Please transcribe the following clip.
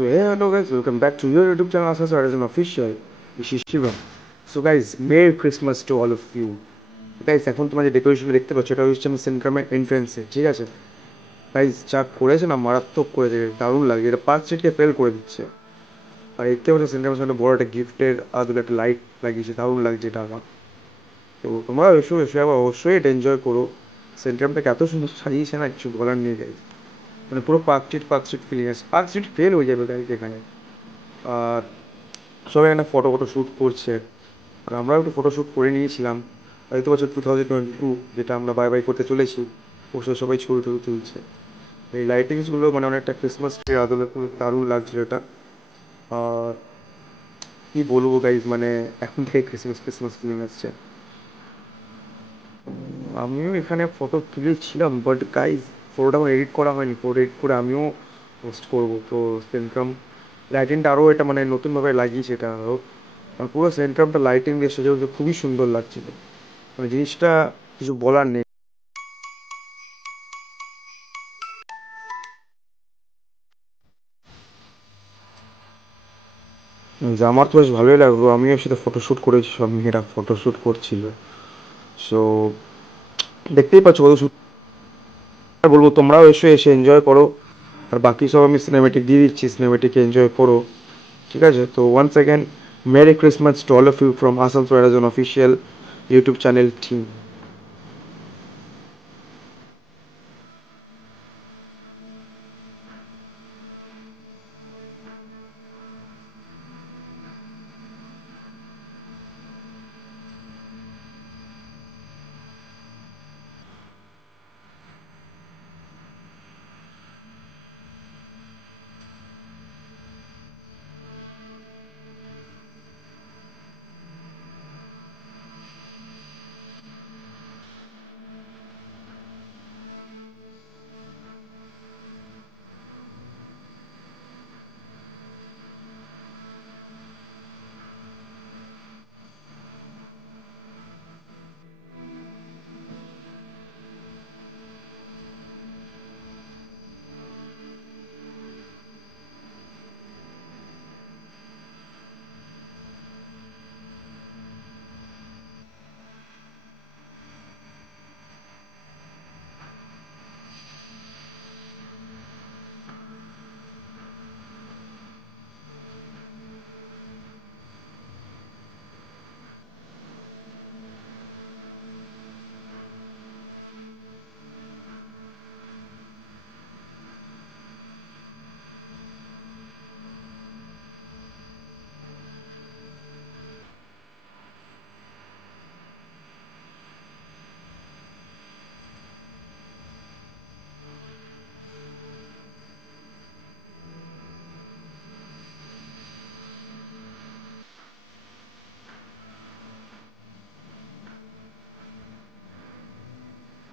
So hey, hello guys, welcome back to your YouTube channel Asas Horizon Official. This is Shivam. So guys, Merry Christmas to all of you. Guys, এখন তোমরা যে ডেকোরেশনটা দেখতে পাচ্ছ এটা হচ্ছে আমার সেন্ট্রামের এন্ট্রেন্সে, ঠিক আছে গাইজ? যা করেছে না মারাত্মক করেছে, দারুণ লাগে। এটা পার্ক স্ট্রিটকে ফেল করে দিচ্ছে। আর দেখতে পাচ্ছ সেন্ট্রামের সামনে বড় একটা গিফটের আদলে একটা লাইট লাগিয়েছে, দারুণ লাগছে এটা আমার। তো তোমরা এসো এসে আবার অবশ্যই এটা এনজয় করো। সেন্ট্রামটাকে এত সুন্দর সাজিয়েছে না, কিছু বলার নেই গাইজ। মানে পুরো পার্ক স্ট্রিট ফিলিং আছে, পার্ক স্ট্রিট ফেল হয়ে যাবে গাইজ এখানে। আর সবাই এখানে ফটো শ্যুট করছে, আর আমরাও একটু ফটো শ্যুট করে নিয়েছিলাম। হয়তো বছর 2022 যেটা আমরা বাই বাই করতে চলেছি, বসে সবাই ছবি টবি তুলছে। এই লাইটিংসগুলো মানে অনেকটা ক্রিসমাস ট্রি আদলে খুব দারুণ লাগছিল এটা। আর কী বলবো গাইজ, মানে এখন থেকে ক্রিসমাস ক্রিসমাস ফিলিং আসছে। আমিও এখানে ফটো তুলেছিলাম, বাট গাইজ ফটোটা আমার এডিট করা হয়নি। ফটো এডিট করে আমিও পোস্ট করবো। তো সেন্ট্রাম লাইটিংটা আরও এটা মানে নতুনভাবে লাগিয়েছে এটা আরও। আর পুরো সেন্ট্রামটা লাইটিং দিয়ে সেজে উঠে খুবই সুন্দর লাগছিল। মানে জিনিসটা কিছু বলার নেই। যে আমার তো বেশ ভালোই লাগলো, আমিও সাথে ফটোশ্যুট করেছি, সব মেয়েরা ফটোশ্যুট করছিল। সো দেখতেই পাচ্ছ কত শ্যুট। আর বলবো তোমরাও এসে এনজয় করো। আর বাকি সব আমি সিনেমেটিক দিয়ে দিচ্ছি, সিনেমেটিক এনজয় করো, ঠিক আছে? তো once again merry Christmas to all of you from Asansol as an official YouTube channel team.